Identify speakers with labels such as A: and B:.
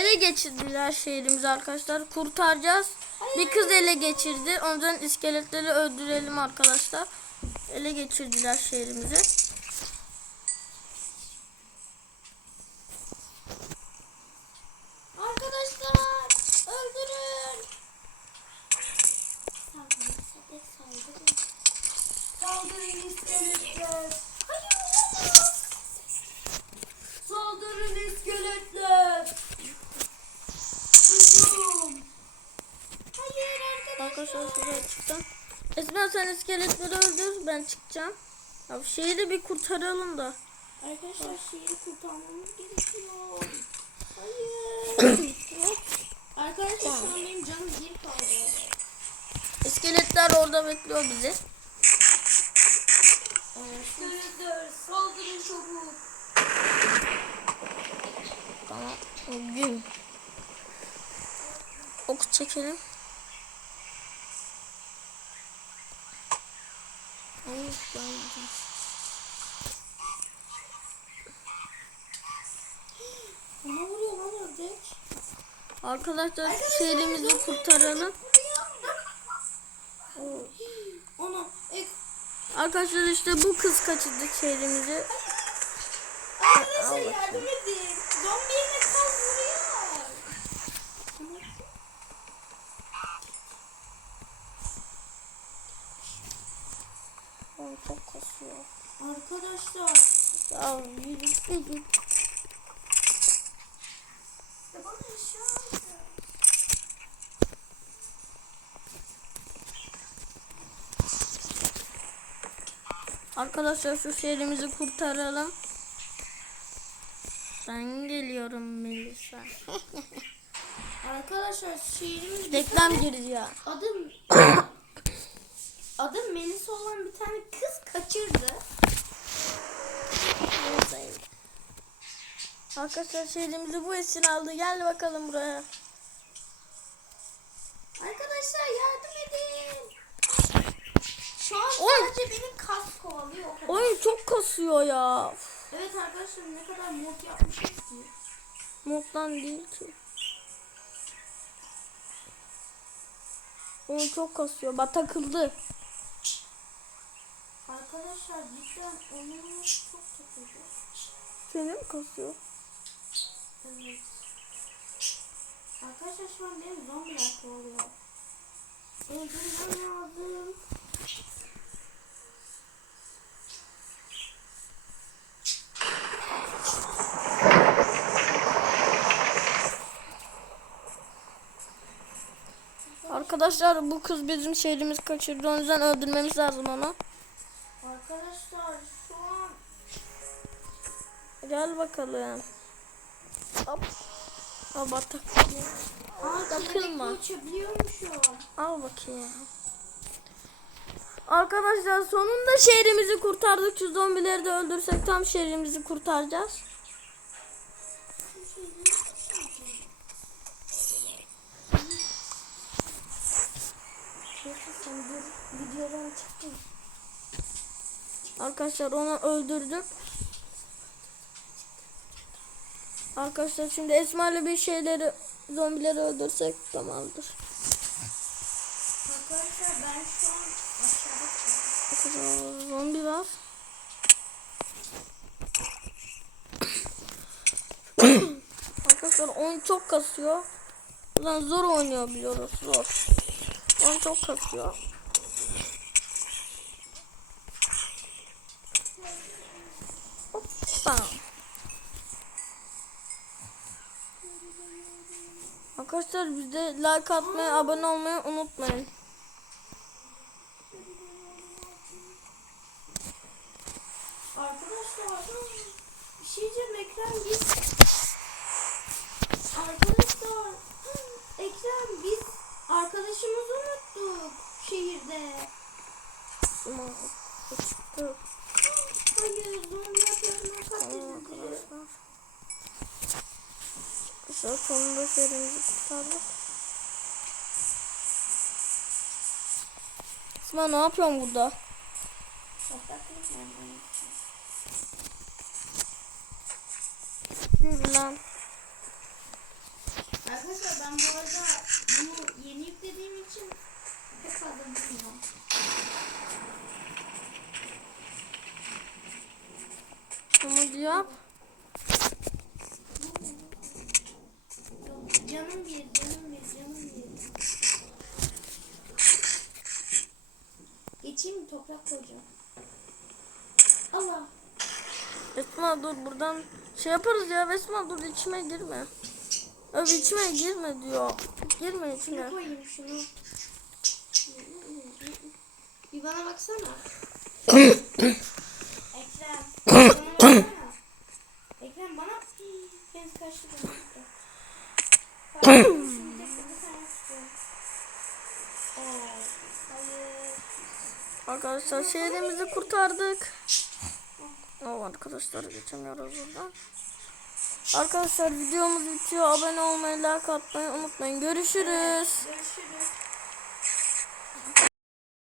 A: ele geçirdiler şehrimizi arkadaşlar. Kurtaracağız. Bir kız ele geçirdi. Ondan iskeletleri öldürelim arkadaşlar. Ele geçirdiler şehrimizi.
B: Arkadaşlar öldürün. Saldırın, iskeletler. Hayır. Saldırın iskeletler. Arkadaşlar.
A: Şuraya çıktım. Esma sen iskeletleri öldür. Ben çıkacağım. Ya şehri bir kurtaralım da.
B: Arkadaşlar şehri kurtarmamız gerekiyor. Hayır. Arkadaşlar şu an benim canım bir kaldı.
A: İskeletler orada bekliyor bizi.
B: İskeletler saldırın çabuk.
A: Tamam. Gün. Ok çekelim.
B: Vuruyor lan ördek.
A: Arkadaşlar şehrimizi kurtaralım.
B: Ona ek.
A: Arkadaşlar işte bu kız kaçırdı şehrimizi.
B: Arkadaşlar yardım edin. Zombi yerine kaz vuruyor.
A: Ay, çok kasıyor.
B: Arkadaşlar.
A: Ya birlikte git.
B: Eşya aldı.
A: Arkadaşlar şu şehrimizi kurtaralım. Ben geliyorum Melisa.
B: Arkadaşlar şehrimiz
A: Reklam girdi ya.
B: adım adım Melisa olan bir tane kız kaçırdı.
A: Arkadaşlar şehrimizi bu esin aldı. Gel bakalım buraya.
B: Arkadaşlar yardım edin. Şu an
A: Oy.
B: sadece benim kas kovalıyor.
A: Oyun çok kasıyor ya.
B: Evet arkadaşlar ne kadar mod yapmışız ki.
A: Moddan değil ki. Oyun çok kasıyor. Bak takıldı.
B: Arkadaşlar cidden oyunu çok takıldı.
A: Seni mi kasıyor?
B: Evet. Arkadaşlar şu an benim zombiler kovalıyor. Öldürmem lazım.
A: Arkadaşlar bu kız bizim şehrimizi kaçırdı. O yüzden öldürmemiz lazım onu. Gel bakalım. Hop. Al batak.
B: Aa,
A: Takılma. Al bakayım. Arkadaşlar sonunda şehrimizi kurtardık. Şu zombileri de öldürsek tam şehrimizi kurtaracağız. Arkadaşlar onu öldürdük. Arkadaşlar şimdi Esma ile bir şeyleri zombileri öldürsek tamamdır.
B: Arkadaşlar ben şu an aşağıda
A: zombi var. Arkadaşlar oyun çok kasıyor. Ulan zor oynuyor biliyoruz zor. Oyun çok kasıyor. Arkadaşlar bize like atmayı, abone olmayı unutmayın.
B: Arkadaşlar bir şey diyeceğim Arkadaşlar Ekrem biz arkadaşımızı unuttuk şehirde. Hayır zombiler tarafından
A: Tamam
B: katledildi.
A: arkadaşlar. Arkadaşlar sonunda serimizi kurtardık. İsmail ne yapıyorsun burada? Yürü lan.
B: Arkadaşlar ben bu arada bunu yeni yüklediğim için pek fazla bilmiyorum.
A: Umut yap.
B: Canım bir, canım bir, canım bir. Geçeyim mi? Toprak koyacağım. Allah.
A: Esma dur buradan şey yaparız ya Esma dur içime girme. Abi içime girme diyor. Girme
B: Şunu
A: içine.
B: koyayım şunu. Bir bana baksana. Ekrem. Bana baksana. Ekrem bana. Ben kaçtı
A: Arkadaşlar şehrimizi kurtardık. Oh, arkadaşlar geçemiyoruz buradan. Arkadaşlar videomuz bitiyor. Abone olmayı, like atmayı unutmayın. Görüşürüz.
B: Görüşürüz.